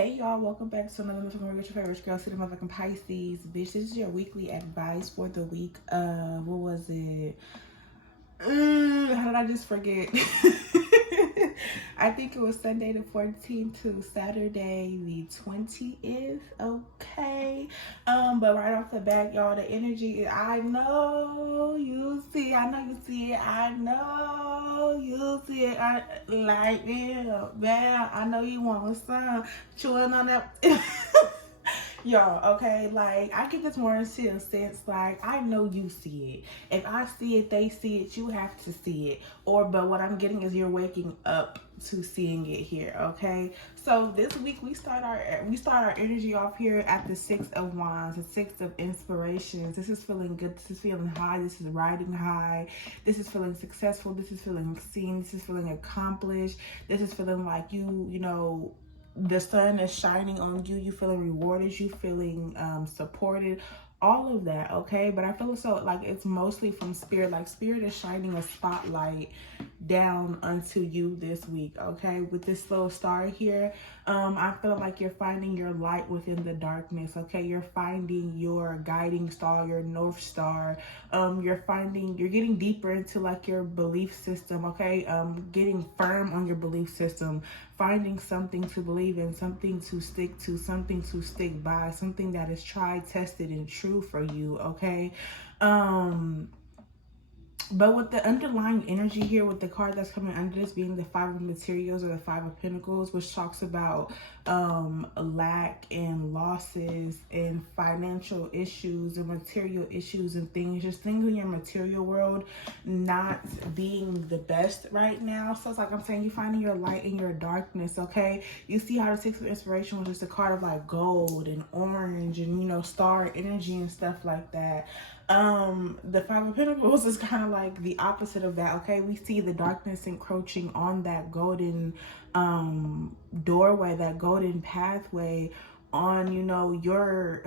Hey y'all, welcome back to another motherfucking Your Favorite Girl, City Motherfucking Pisces. Bitch, this is your weekly advice for the week of, what was it? How did I just forget? I think it was Sunday the 14th to Saturday the 20th. Okay. But right off the bat, y'all, the energy, I know you see it. I know you see it. I like it. Man, I know you want some chewing on that. Y'all, okay, like I get this more into a sense, like I know you see it. If I see it, they see it, you have to see it. But what I'm getting is you're waking up to seeing it here, okay? So this week we start our energy off here at the Six of Wands, the Six of Inspirations. This is feeling good, this is feeling high, this is riding high, this is feeling successful, this is feeling seen, this is feeling accomplished, this is feeling like you know, the sun is shining on you, you feeling rewarded, you feeling supported, all of that, okay? But I feel so like it's mostly from spirit, like spirit is shining a spotlight down onto you this week, okay? With this little star here, I feel like you're finding your light within the darkness, okay? You're finding your guiding star, your north star. You're getting deeper into like your belief system, okay? Getting firm on your belief system, finding something to believe in, something to stick to, something to stick by, something that is tried, tested, and true for you, okay? But with the underlying energy here, with the card that's coming under this being the Five of Materials or the Five of Pentacles, which talks about lack and losses and financial issues and material issues and things, just things in your material world not being the best right now. So it's like I'm saying, you're finding your light in your darkness, okay? You see how the Six of Inspiration was just a card of like gold and orange and, you know, star energy and stuff like that. The Five of Pentacles is kind of like the opposite of that, okay? We see the darkness encroaching on that golden doorway, that golden pathway on, you know, your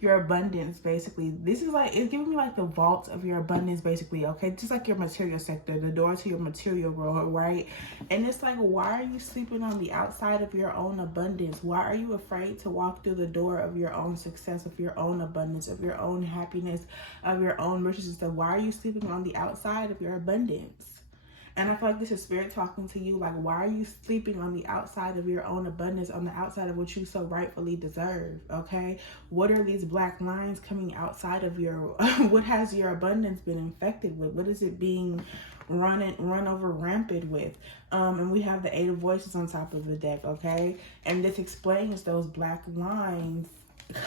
your abundance, basically. This is like, it's giving me like the vault of your abundance, basically, okay? Just like your material sector, the door to your material world, right? And it's like, why are you sleeping on the outside of your own abundance? Why are you afraid to walk through the door of your own success, of your own abundance, of your own happiness, of your own riches and stuff? Why are you sleeping on the outside of your abundance? And I feel like this is spirit talking to you, like, why are you sleeping on the outside of your own abundance, on the outside of what you so rightfully deserve, okay? What are these black lines coming outside of your, what has your abundance been infected with? What is it being run over rampant with? And we have the Eight of Voices on top of the deck, okay? And this explains those black lines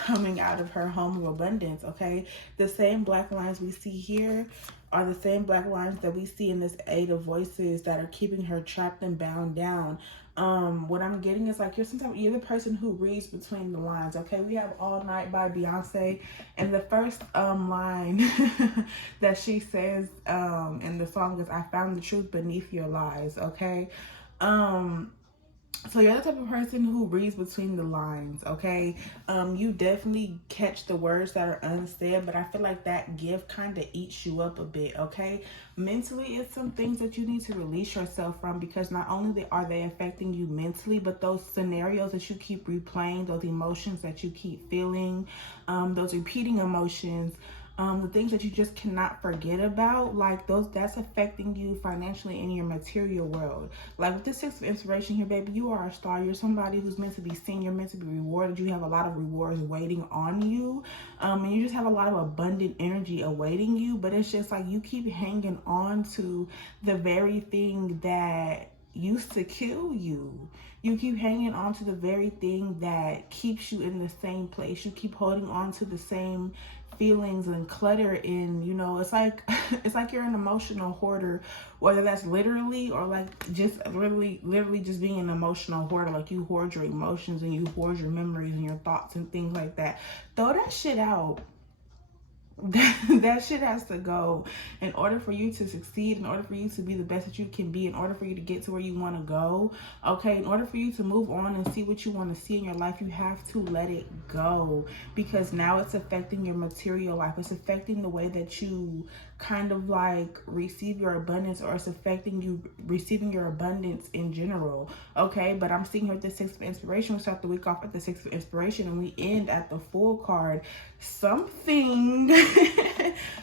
coming out of her home of abundance, okay? The same black lines we see here are the same black lines that we see in this Eight of Voices that are keeping her trapped and bound down. What I'm getting is like you're the person who reads between the lines, okay? We have All Night by Beyonce, and the first line that she says in the song is, I found the truth beneath your lies, okay? So you're the type of person who reads between the lines, okay? You definitely catch the words that are unsaid, but I feel like that gift kind of eats you up a bit, okay? Mentally, it's some things that you need to release yourself from, because not only are they affecting you mentally, but those scenarios that you keep replaying, those emotions that you keep feeling, those repeating emotions, the things that you just cannot forget about, like that's affecting you financially in your material world. Like with the Six of Inspiration here, baby, you are a star. You're somebody who's meant to be seen. You're meant to be rewarded. You have a lot of rewards waiting on you. And you just have a lot of abundant energy awaiting you. But it's just like you keep hanging on to the very thing that used to kill you. You keep hanging on to the very thing that keeps you in the same place. You keep holding on to the same feelings and clutter in, you know, it's like it's like you're an emotional hoarder, whether that's literally or like just literally just being an emotional hoarder. Like you hoard your emotions and you hoard your memories and your thoughts and things like that. Throw that shit out. That shit has to go in order for you to succeed, in order for you to be the best that you can be, in order for you to get to where you want to go. Okay, in order for you to move on and see what you want to see in your life, you have to let it go, because now it's affecting your material life. It's affecting the way that you kind of like receive your abundance, or it's affecting you receiving your abundance in general. Okay, but I'm seeing here with the Six of Inspiration. We start the week off at the Six of Inspiration and we end at the Fool card. Something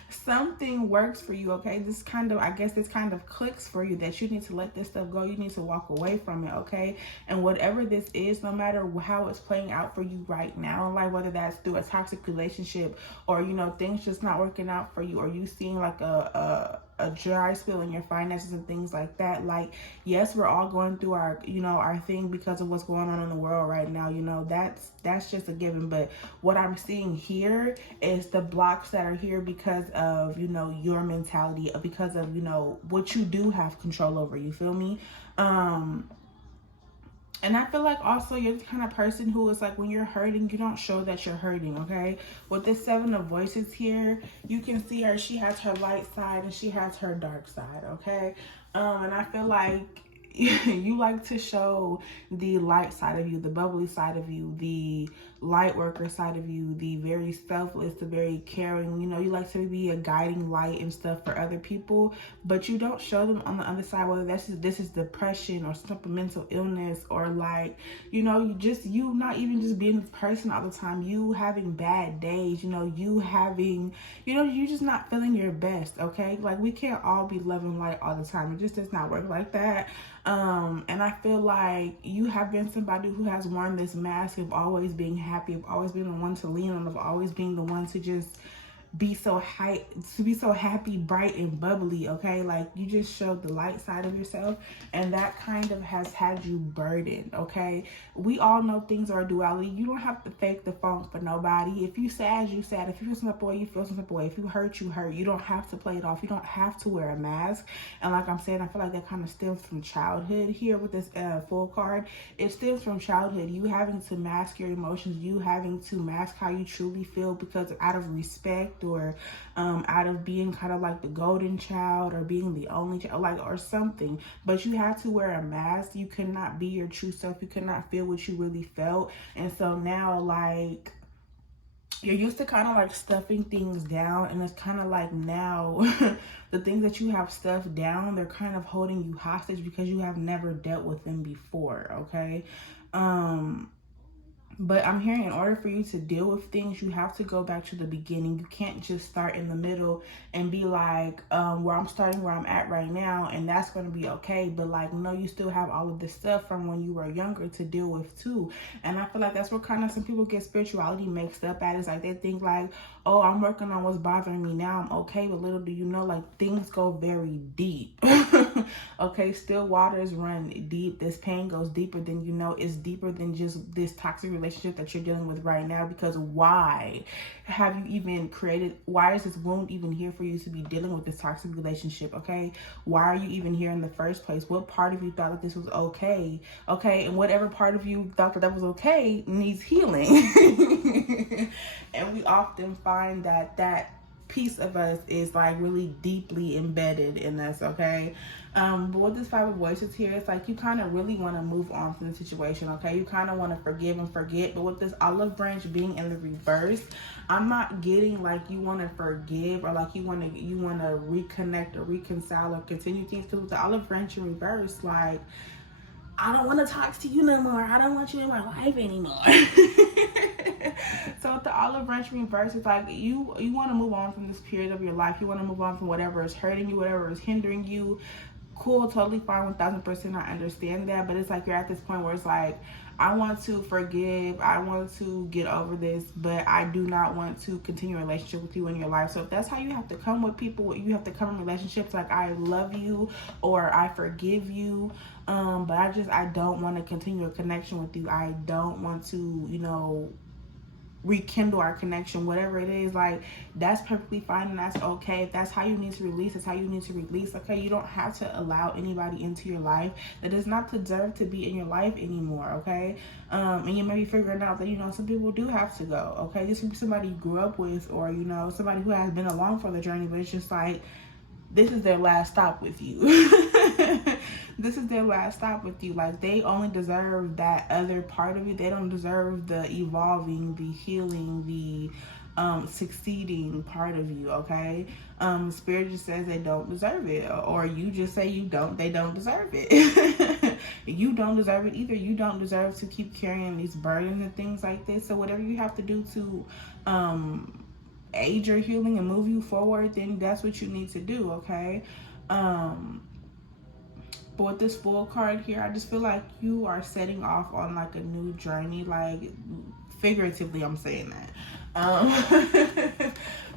something works for you. Okay, this kind of, I guess this kind of clicks for you, that you need to let this stuff go. You need to walk away from it. Okay, and whatever this is, no matter how it's playing out for you right now, like whether that's through a toxic relationship, or you know, things just not working out for you, or you seeing like a dry spell in your finances and things like that. Like, yes, we're all going through our, you know, our thing because of what's going on in the world right now. You know, that's just a given. But what I'm seeing here is the blocks that are here because of, you know, your mentality, because of, you know, what you do have control over. You feel me? And I feel like also you're the kind of person who is like, when you're hurting, you don't show that you're hurting, okay? With this Seven of Voices here, you can see her. She has her light side and she has her dark side, okay? And I feel like you like to show the light side of you, the bubbly side of you, the light worker side of you, the very selfless, the very caring. You know, you like to be a guiding light and stuff for other people, but you don't show them on the other side, whether this is depression or some mental illness, or like, you know, you not even just being this person all the time, you having bad days, you know, you having, you know, you just not feeling your best. Okay, like we can't all be loving light all the time. It just does not work like that. And I feel like you have been somebody who has worn this mask of always being happy, of always being the one to lean on, of always being the one to just be so happy, bright and bubbly. Okay, like you just showed the light side of yourself, and that kind of has had you burdened. Okay, we all know things are duality. You don't have to fake the funk for nobody. If you sad, you sad. If you feel some type of way, you feel some type of way. If you hurt, you hurt. You don't have to play it off. You don't have to wear a mask. And like I'm saying, I feel like that kind of stems from childhood here with this Fool card. It stems from childhood, you having to mask your emotions, you having to mask how you truly feel, because out of respect, or out of being kind of like the golden child, or being the only child, like, or something. But you have to wear a mask. You cannot be your true self. You cannot feel what you really felt. And so now, like, you're used to kind of like stuffing things down, and it's kind of like now the things that you have stuffed down, they're kind of holding you hostage because you have never dealt with them before. Okay, but I'm hearing, in order for you to deal with things, you have to go back to the beginning. You can't just start in the middle and be like, where I'm starting, where I'm at right now, and that's going to be okay. But like, no, you still have all of this stuff from when you were younger to deal with too. And I feel like that's where kind of some people get spirituality mixed up at. It's like they think like, oh, I'm working on what's bothering me now, I'm okay. But little do you know, like, things go very deep. Okay, still waters run deep. This pain goes deeper than you know. It's deeper than just this toxic relationship that you're dealing with right now. Because why have you even created, why is this wound even here for you to be dealing with this toxic relationship? Okay, why are you even here in the first place? What part of you thought that this was okay? Okay, and whatever part of you thought that was okay needs healing. And we often find that piece of us is like really deeply embedded in us. Okay, but with this Five of Voices here, it's like you kind of really want to move on from the situation. Okay, you kind of want to forgive and forget. But with this olive branch being in the reverse, I'm not getting like you want to forgive, or like you want to reconnect or reconcile or continue things. Because with the olive branch in reverse, like, I don't want to talk to you no more. I don't want you in my life anymore. So with the olive branch reverse, it's like you want to move on from this period of your life. You want to move on from whatever is hurting you, whatever is hindering you. Cool, totally fine, 1000%. I understand that. But it's like you're at this point where it's like, I want to forgive, I want to get over this, but I do not want to continue a relationship with you in your life. So if that's how you have to come with people, you have to come in relationships, like, I love you or I forgive you, but I don't want to continue a connection with you. I don't want to, rekindle our connection, whatever it is, like that's perfectly fine and that's okay. If that's how you need to release, it's how you need to release. Okay, you don't have to allow anybody into your life that does not deserve to be in your life anymore. Okay, and you may be figuring out that, you know, some people do have to go. Okay, this could be somebody you grew up with, or, you know, somebody who has been along for the journey, but it's just like this is their last stop with you. This is their last stop with you. Like, they only deserve that other part of you. They don't deserve the evolving, the healing, the succeeding part of you. Okay, Spirit just says they don't deserve it, or you just say they don't deserve it. You don't deserve it either. You don't deserve to keep carrying these burdens and things like this. So whatever you have to do to aid your healing and move you forward, then that's what you need to do. Okay, but with this Fool card here, I just feel like you are setting off on like a new journey. Like, figuratively, I'm saying that.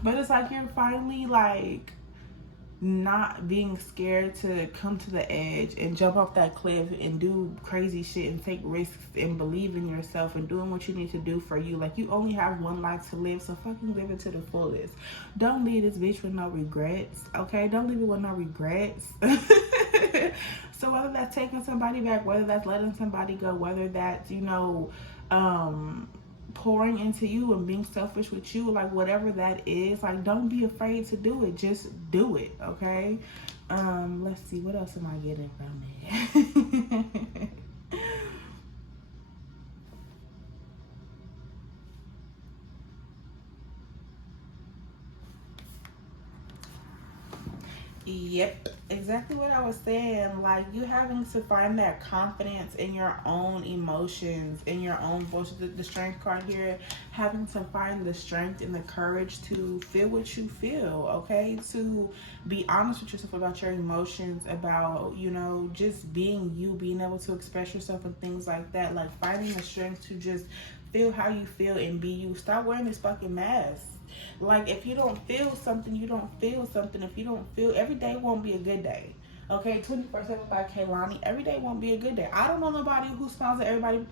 But it's like you're finally like not being scared to come to the edge and jump off that cliff and do crazy shit and take risks and believe in yourself and doing what you need to do for you. Like, you only have one life to live, so fucking live it to the fullest. Don't leave this bitch with no regrets. Okay, don't leave it with no regrets. So whether that's taking somebody back, whether that's letting somebody go, whether that's, you know, pouring into you and being selfish with you, like whatever that is, like don't be afraid to do it. Just do it. Okay, let's see, what else am I getting from there? Yep, exactly what I was saying. Like, you having to find that confidence in your own emotions, in your own voice. The strength card here, having to find the strength and the courage to feel what you feel. Okay, to be honest with yourself about your emotions, about, you know, just being you, being able to express yourself and things like that. Like, finding the strength to just feel how you feel and be you. Stop wearing this fucking mask. Like, if you don't feel something, you don't feel something. If you don't feel, every day won't be a good day. Okay, 24/7 by Kehlani. Every day won't be a good day. I don't know nobody who smiles at everybody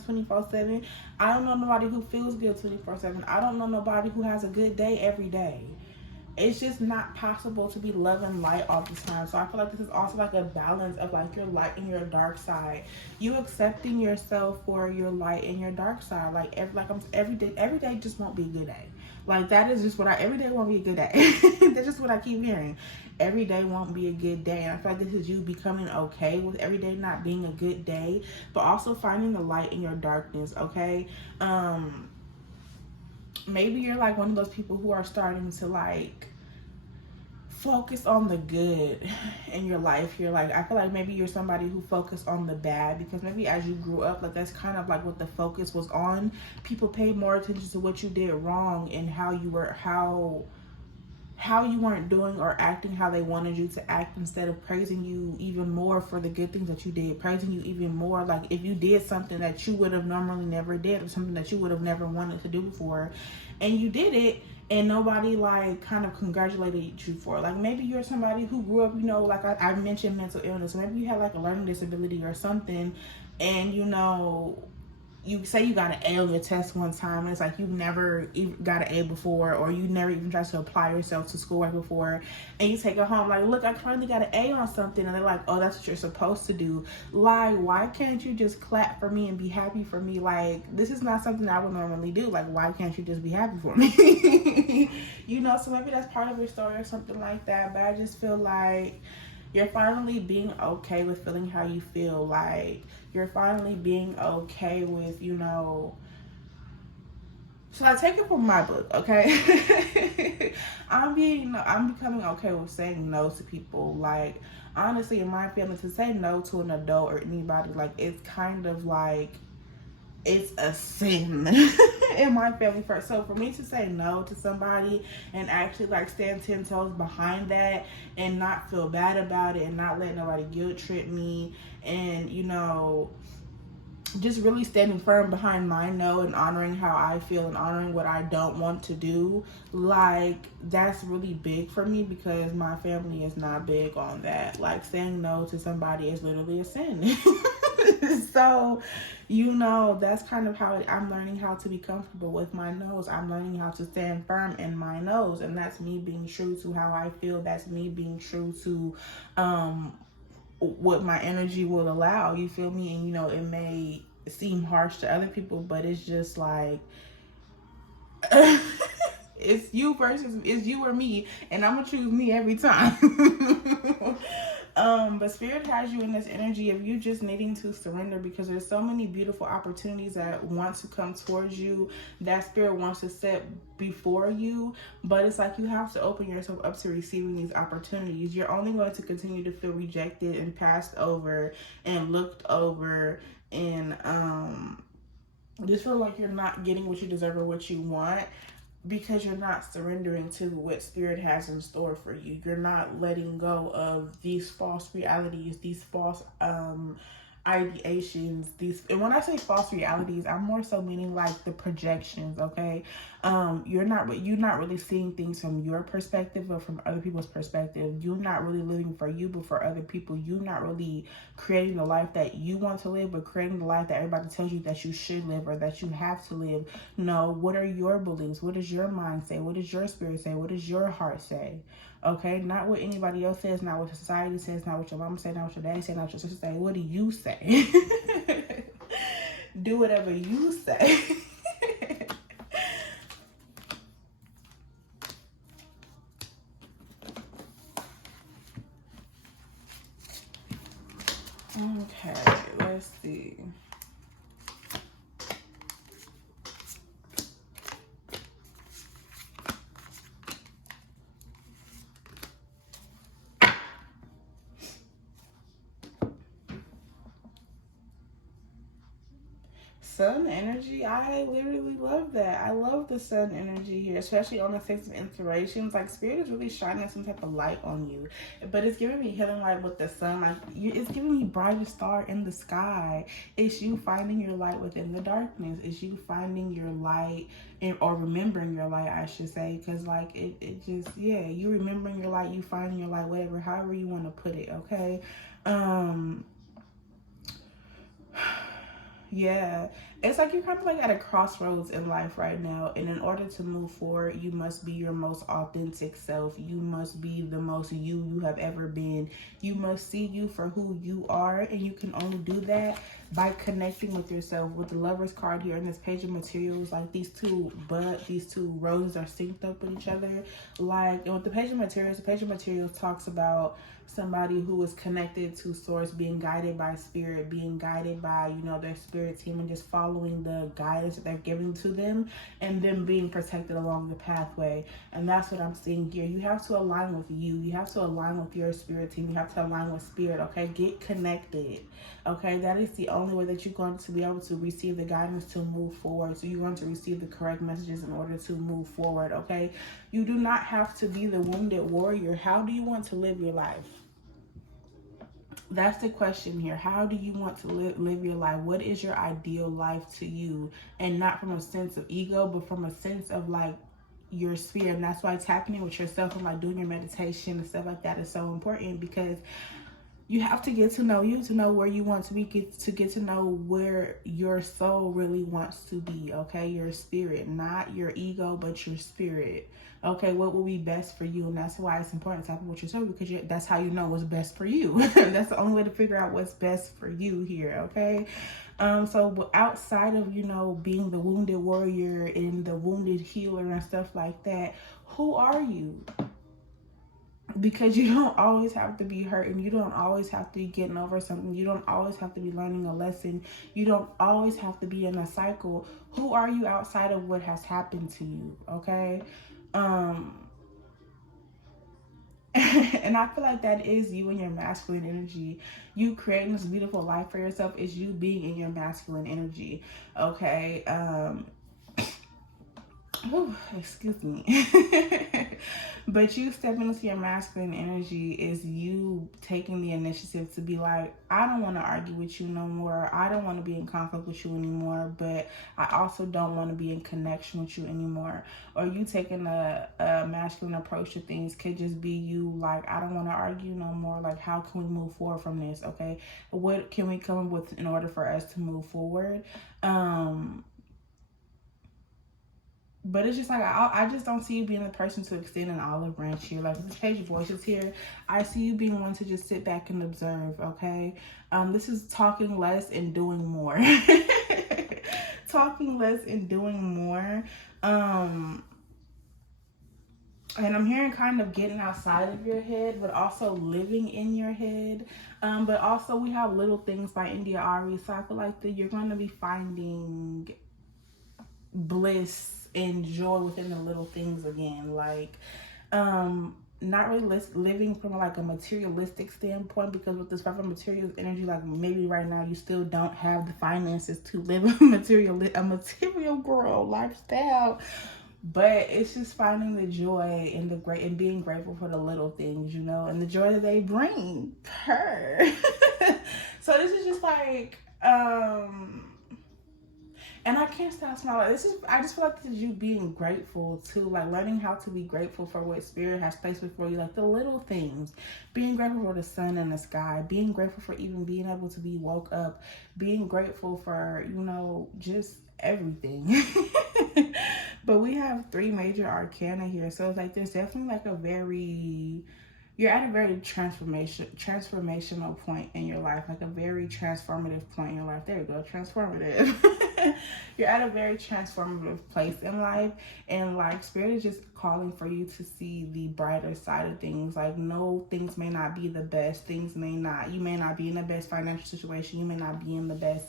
24/7. I don't know nobody who feels good 24/7. I don't know nobody who has a good day every day. It's just not possible to be love and light all the time. So I feel like this is also like a balance of like your light and your dark side. You accepting yourself for your light and your dark side. Like every day just won't be a good day. Like, that is just what every day won't be a good day. That's just what I keep hearing. Every day won't be a good day. And I feel like this is you becoming okay with every day not being a good day, but also finding the light in your darkness. Okay. Maybe you're like one of those people who are starting to like focus on the good in your life. You're like, I feel like maybe you're somebody who focused on the bad, because maybe as you grew up, like that's kind of like what the focus was on. People paid more attention to what you did wrong and how you weren't doing or acting how they wanted you to act, instead of praising you even more for the good things that you did, praising you even more. Like, if you did something that you would have normally never did, or something that you would have never wanted to do before, and you did it, and nobody like kind of congratulated you for it. Like, maybe you're somebody who grew up, you know, like I mentioned mental illness. Maybe you had like a learning disability or something, and you know, you say you got an A on your test one time, and it's like you never even got an A before, or you never even tried to apply yourself to schoolwork before, and you take it home like, look, I finally got an A on something, and they're like, oh, that's what you're supposed to do. Like, why can't you just clap for me and be happy for me? Like, this is not something I would normally do. Like, why can't you just be happy for me? You know, so maybe that's part of your story or something like that, but I just feel like you're finally being okay with feeling how you feel. Like, you're finally being okay with, you know, so I take it from my book, okay? I'm becoming okay with saying no to people. Like, honestly, in my family, to say no to an adult or anybody, like, it's kind of like, it's a sin in my family first. So for me to say no to somebody and actually like stand 10 toes behind that and not feel bad about it and not let nobody guilt trip me, and, you know, just really standing firm behind my no and honoring how I feel and honoring what I don't want to do, like, that's really big for me, because my family is not big on that. Like, saying no to somebody is literally a sin. So, that's kind of how I'm learning how to be comfortable with my nose. I'm learning how to stand firm in my nose. And that's me being true to how I feel. That's me being true to what my energy will allow. You feel me? And, it may seem harsh to other people, but it's just like, it's you or me, and I'm gonna choose me every time. But spirit has you in this energy of you just needing to surrender, because there's so many beautiful opportunities that want to come towards you, that spirit wants to set before you, but it's like you have to open yourself up to receiving these opportunities. You're only going to continue to feel rejected and passed over and looked over, and just feel like you're not getting what you deserve or what you want, because you're not surrendering to what spirit has in store for you. You're not letting go of these false realities, these false ideations, and when I say false realities, I'm more so meaning like the projections. Okay, you're not really seeing things from your perspective, but from other people's perspective. You're not really living for you, but for other people. You're not really creating the life that you want to live, but creating the life that everybody tells you that you should live or that you have to live. No, what are your beliefs? What does your mind say? What does your spirit say? What does your heart say? Okay, not what anybody else says, not what society says, not what your mama says, not what your daddy says, not what your sister says. What do you say? Do whatever you say. Okay, let's see. Sun energy, I literally love that. I love the sun energy here, especially on the Six of Inspirations. Like, spirit is really shining some type of light on you, but it's giving me healing light with the sun. Like, it's giving me brightest star in the sky. It's you finding your light within the darkness. It's you finding your light, or remembering your light, I should say, because like it just, yeah, you remembering your light, you finding your light, whatever, however you want to put it. Okay. Yeah, it's like you're kind of like at a crossroads in life right now, and in order to move forward, you must be your most authentic self. You must be the most you have ever been. You must see you for who you are, and you can only do that by connecting with yourself. With the Lovers card here in this page of materials, like these two roses are synced up with each other. Like, and with the page of materials talks about somebody who is connected to source, being guided by spirit, being guided by, their spirit team, and just following the guidance that they're giving to them, and them being protected along the pathway. And that's what I'm seeing here. You have to align with you. You have to align with your spirit team. You have to align with spirit. Okay, get connected. Okay, that is the only way that you're going to be able to receive the guidance to move forward. So you're going to receive the correct messages in order to move forward. Okay, you do not have to be the wounded warrior. How do you want to live your life? That's the question here. How do you want to live your life? What is your ideal life to you? And not from a sense of ego, but from a sense of like your spirit. And that's why it's happening with yourself, and like doing your meditation and stuff like that is so important, because you have to get to know you, to know where you want to be, get to know where your soul really wants to be. Okay, your spirit, not your ego, but your spirit. Okay, what will be best for you? And that's why it's important to tap in with yourself, because that's how you know what's best for you. That's the only way to figure out what's best for you here. Okay, so outside of being the wounded warrior and the wounded healer and stuff like that, who are you? Because you don't always have to be hurting. You don't always have to be getting over something. You don't always have to be learning a lesson. You don't always have to be in a cycle. Who are you outside of what has happened to you? Okay. And I feel like that is you and your masculine energy. You creating this beautiful life for yourself is you being in your masculine energy. Okay. Oh, excuse me. But you stepping into your masculine energy is you taking the initiative to be like, I don't want to argue with you no more. I don't want to be in conflict with you anymore, but I also don't want to be in connection with you anymore. Or you taking a masculine approach to things could just be you like, I don't want to argue no more. Like, how can we move forward from this? Okay. What can we come up with in order for us to move forward? But it's just like, I just don't see you being the person to extend an olive branch here. Like, the Page of Voices here, I see you being one to just sit back and observe, okay? This is talking less and doing more. Talking less and doing more. And I'm hearing kind of getting outside of your head, but also living in your head. But also we have Little Things by India Ari. So I feel like that you're going to be finding bliss and joy within the little things again. Like, not really living from like a materialistic standpoint, because with this Five of Materials energy, like maybe right now you still don't have the finances to live a material girl lifestyle. But it's just finding the joy in the great and being grateful for the little things, you know, and the joy that they bring her. So this is just like, and I can't stop smiling. I just feel like this is you being grateful too, like learning how to be grateful for what Spirit has placed before you, like the little things. Being grateful for the sun and the sky, being grateful for even being able to be woke up, being grateful for, you know, just everything. But we have 3 major arcana here. So it's like there's definitely like you're at a very transformational point in your life, like a very transformative point in your life. There you go, transformative. You're at a very transformative place in life, and like Spirit is just calling for you to see the brighter side of things. Like, no, things may not be the best. You may not be in the best financial situation. You may not be in the best,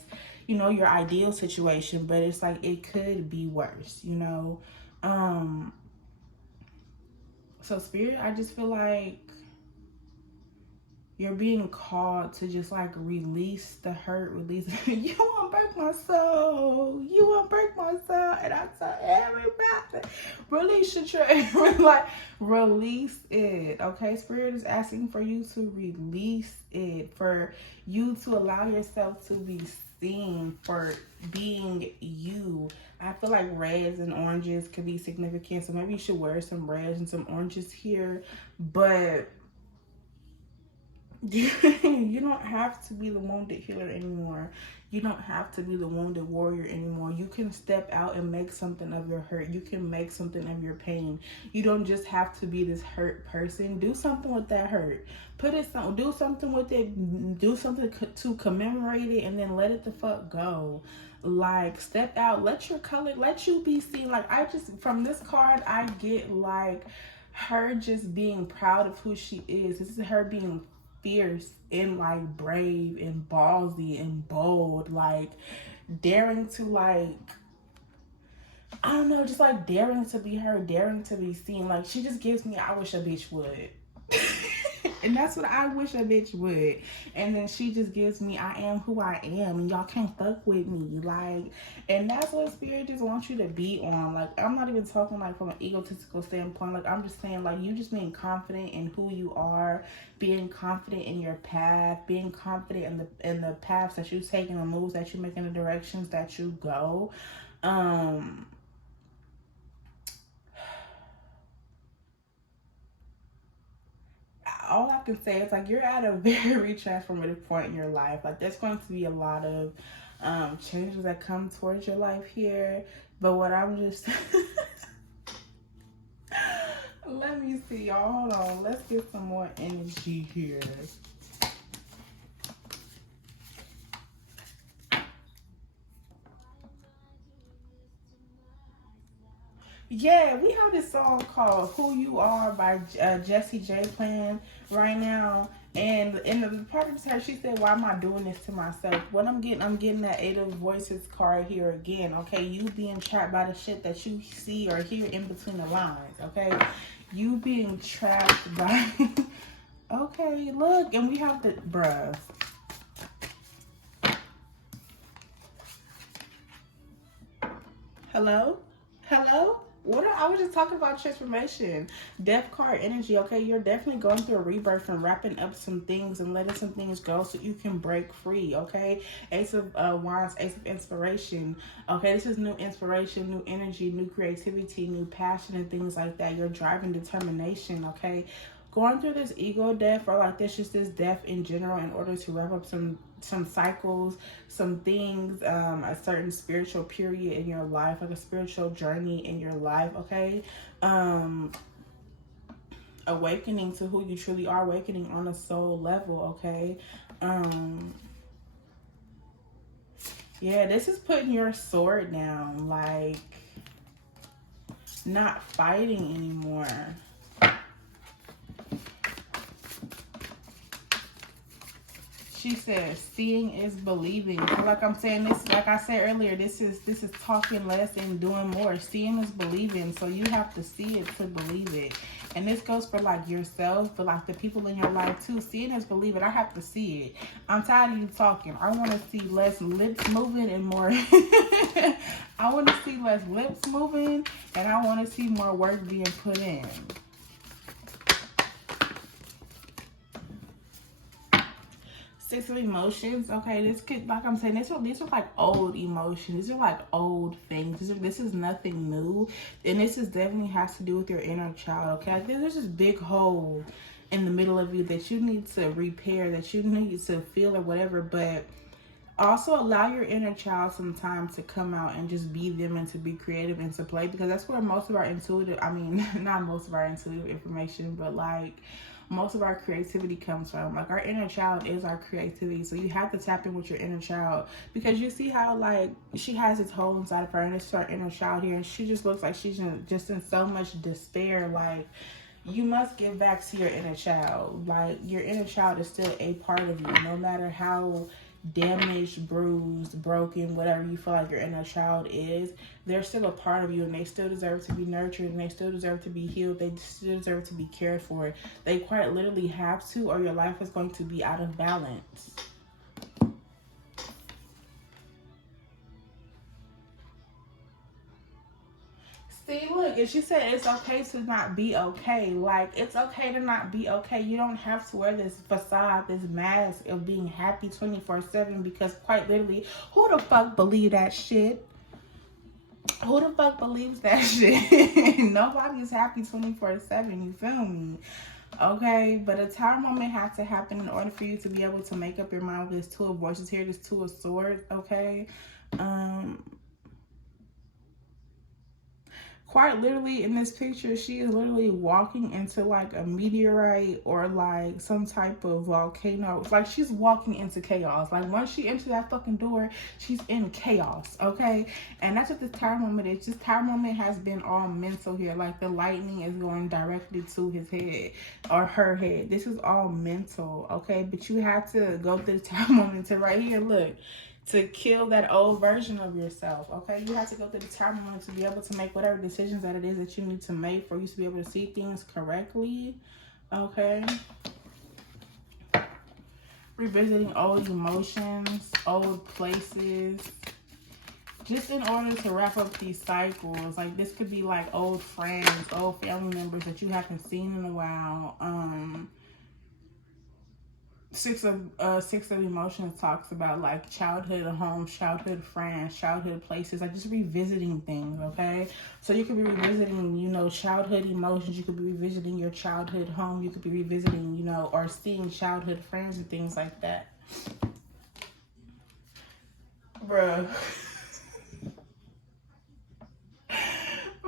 you know, your ideal situation, but it's like it could be worse, you know. So Spirit, I just feel like you're being called to just like release the hurt, release. You won't break my soul. You won't break my soul. And I tell everybody, release your train. Like, release it. Okay, Spirit is asking for you to release it, for you to allow yourself to be seen for being you. I feel like reds and oranges could be significant, so maybe you should wear some reds and some oranges here. But you don't have to be the wounded healer anymore. You don't have to be the wounded warrior anymore. You can step out and make something of your hurt. You can make something of your pain. You don't just have to be this hurt person. Do something with that hurt. Do something with it. Do something to commemorate it, and then let it the fuck go. Like, step out. Let you be seen. Like, from this card, I get like her just being proud of who she is. This is her being fierce and like brave and ballsy and bold, like daring to, like, I don't know, just like daring to be her, daring to be seen. Like, she just gives me, I wish a bitch would. And that's what I wish a bitch would. And then she just gives me, I am who I am, and y'all can't fuck with me. Like, and that's what Spirit just wants you to be on. Like, I'm not even talking like from an egotistical standpoint. Like, I'm just saying, like, you just being confident in who you are, being confident in your path, being confident in the paths that you take and the moves that you make in the directions that you go. All I can say is, like, you're at a very transformative point in your life. Like, there's going to be a lot of changes that come towards your life here. But what I'm just let me see, y'all. Hold on. Let's get some more energy here. Yeah, we have this song called "Who You Are" by Jessie J playing right now. And in the part of her, she said, "Why am I doing this to myself?" What I'm getting that Eight of Voices card here again. Okay, you being trapped by the shit that you see or hear in between the lines. Okay, you being trapped by. Okay, look, and we have the bruh. Hello, hello. I was just talking about transformation. Death card energy, okay? You're definitely going through a rebirth and wrapping up some things and letting some things go so you can break free, okay? Ace of Wands, Ace of Inspiration. Okay, this is new inspiration, new energy, new creativity, new passion, and things like that. Your drive and determination, okay? Going through this ego death, or like this, just this death in general, in order to wrap up some cycles, some things, a certain spiritual period in your life, like a spiritual journey in your life, okay? Awakening to who you truly are, awakening on a soul level, okay? Yeah, this is putting your sword down, like not fighting anymore. She says, seeing is believing. So like I'm saying, this, like I said earlier, this is talking less and doing more. Seeing is believing. So you have to see it to believe it. And this goes for like yourself, but like the people in your life too. Seeing is believing. I have to see it. I'm tired of you talking. I want to see less lips moving and more. I want to see less lips moving, and I want to see more work being put in. Six of emotions. Okay, this could, like I'm saying, these are like old emotions. These are like old things. This is nothing new, and this is definitely has to do with your inner child. Okay, like there's this big hole in the middle of you that you need to repair, that you need to feel or whatever. But also allow your inner child some time to come out and just be them and to be creative and to play, because that's where most of our intuitive, I mean, not most of our intuitive information, but like most of our creativity comes from. Like our inner child is our creativity. So you have to tap in with your inner child, because you see how like she has this hole inside of her, and it's her inner child here, and she just looks like she's just in so much despair. Like, you must give back to your inner child. Like, your inner child is still a part of you, no matter how damaged, bruised, broken, whatever you feel like your inner child is. They're still a part of you, and they still deserve to be nurtured, and they still deserve to be healed. They still deserve to be cared for. They quite literally have to, or your life is going to be out of balance. See, look, and she said it's okay to not be okay. Like, it's okay to not be okay. You don't have to wear this facade, this mask of being happy 24/7, because quite literally, who the fuck believe that shit? Who the fuck believes that shit? Nobody is happy 24/7, you feel me? Okay, but a tower moment has to happen in order for you to be able to make up your mind with this Two of Voices here, this Two of Swords, okay? Quite literally in this picture, she is literally walking into like a meteorite or like some type of volcano. It's like she's walking into chaos. Like once she enters that fucking door, she's in chaos, okay? And that's what this tower moment is. This tower moment has been all mental here. Like the lightning is going directly to his head or her head. This is all mental, okay? But you have to go through the tower moment to right here, look, to kill that old version of yourself, okay? You have to go through the tower moment to be able to make whatever decisions that it is that you need to make for you to be able to see things correctly, okay? Revisiting old emotions, old places, just in order to wrap up these cycles. Like this could be like old friends, old family members that you haven't seen in a while. Six of Emotions talks about like childhood homes, childhood friends, childhood places, like just revisiting things, okay? So you could be revisiting, you know, childhood emotions. You could be revisiting your childhood home. You could be revisiting, you know, or seeing childhood friends and things like that. Bruh.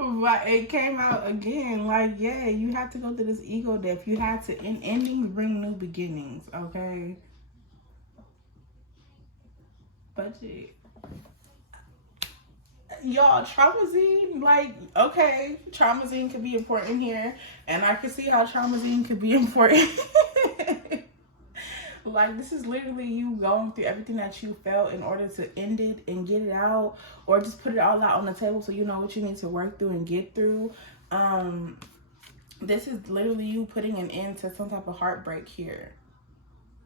But it came out again, like, yeah, you have to go through this ego death. You have to, in endings bring new beginnings, okay? Budget. Y'all, Traumazine, like, okay, Traumazine could be important here, and I can see how Traumazine could be important. Like, this is literally you going through everything that you felt in order to end it and get it out, or just put it all out on the table so you know what you need to work through and get through. This is literally you putting an end to some type of heartbreak here.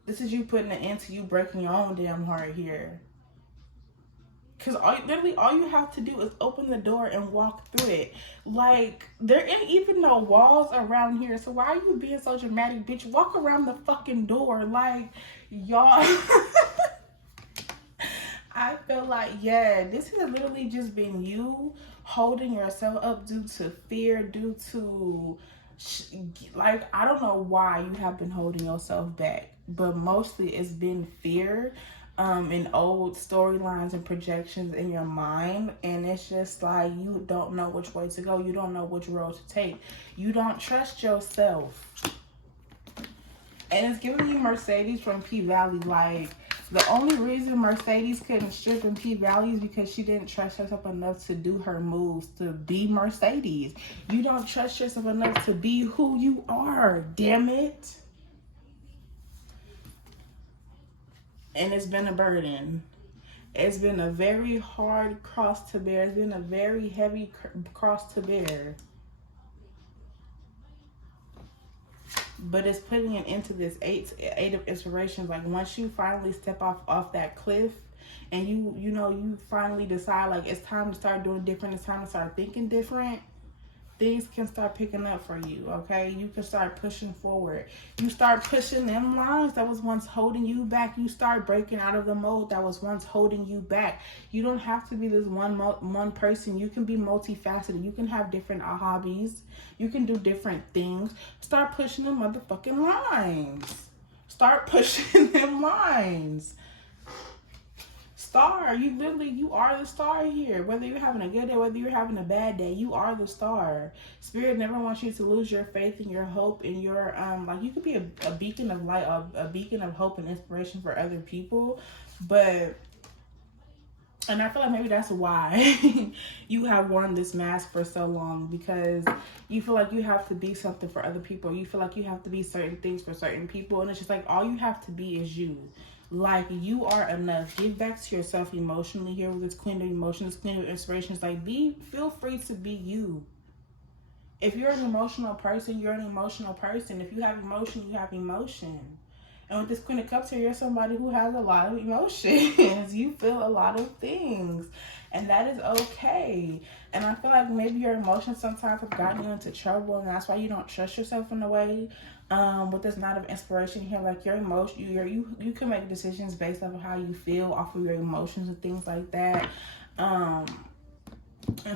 This is you putting an end to you breaking your own damn heart here. Because literally all you have to do is open the door and walk through it. Like, there ain't even no walls around here. So why are you being so dramatic, bitch? Walk around the fucking door. Like, y'all. I feel like, yeah, this has literally just been you holding yourself up due to fear, due to, like, I don't know why you have been holding yourself back, but mostly it's been fear, and old storylines and projections in your mind. And it's just like, you don't know which way to go. You don't know which road to take. You don't trust yourself. And it's giving you Mercedes from P-Valley. Like, the only reason Mercedes couldn't strip in P-Valley is because she didn't trust herself enough to do her moves, to be Mercedes. You don't trust yourself enough to be who you are, damn it. And it's been a burden. It's been a very hard cross to bear. It's been a very heavy cross to bear. But it's putting it into this eight of inspirations. Like, once you finally step off that cliff, and you finally decide, like, it's time to start doing different, it's time to start thinking different, things can start picking up for you, okay? You can start pushing forward. You start pushing them lines that was once holding you back. You start breaking out of the mold that was once holding you back. You don't have to be this one person. You can be multifaceted. You can have different hobbies. You can do different things. Start pushing them motherfucking lines. Start pushing them lines. Star, you are the star here. Whether you're having a good day, whether you're having a bad day, you are the star. Spirit never wants you to lose your faith and your hope and your like, you could be a beacon of light, a beacon of hope and inspiration for other people. But, and I feel like maybe that's why you have worn this mask for so long, because you feel like you have to be something for other people. You feel like you have to be certain things for certain people, and it's just like, all you have to be is you. Like, you are enough. Give back to yourself emotionally here with this Queen of Emotions, Queen of Inspirations. Like, feel free to be you. If you're an emotional person, you're an emotional person. If you have emotion, you have emotion. And with this Queen of Cups here, you're somebody who has a lot of emotions. You feel a lot of things. And that is okay. And I feel like maybe your emotions sometimes have gotten you into trouble, and that's why you don't trust yourself in a way. With this Knight of Inspiration here, like, your emotion, you can make decisions based off of how you feel, off of your emotions and things like that. And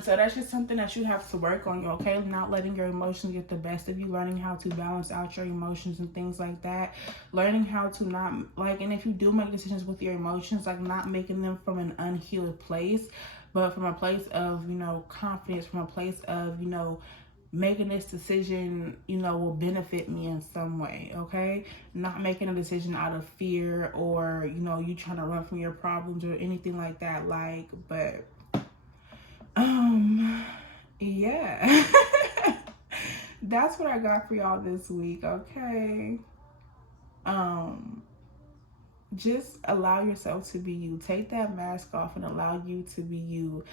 so that's just something that you have to work on, okay? Not letting your emotions get the best of you, learning how to balance out your emotions and things like that. Learning how to not, like, and if you do make decisions with your emotions, like, not making them from an unhealed place, but from a place of, confidence, from a place of, making this decision, will benefit me in some way, okay? Not making a decision out of fear or, you trying to run from your problems or anything like that. Like, but, yeah. That's what I got for y'all this week, okay? Just allow yourself to be you. Take that mask off and allow you to be you.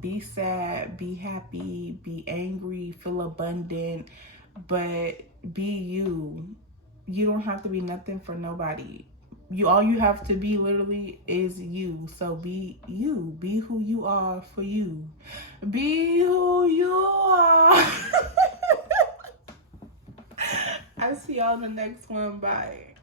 Be sad, be happy, be angry, feel abundant, but be you. You don't have to be nothing for nobody. All you have to be literally is you. So be you. Be who you are for you. Be who you are. I see y'all in the next one. Bye.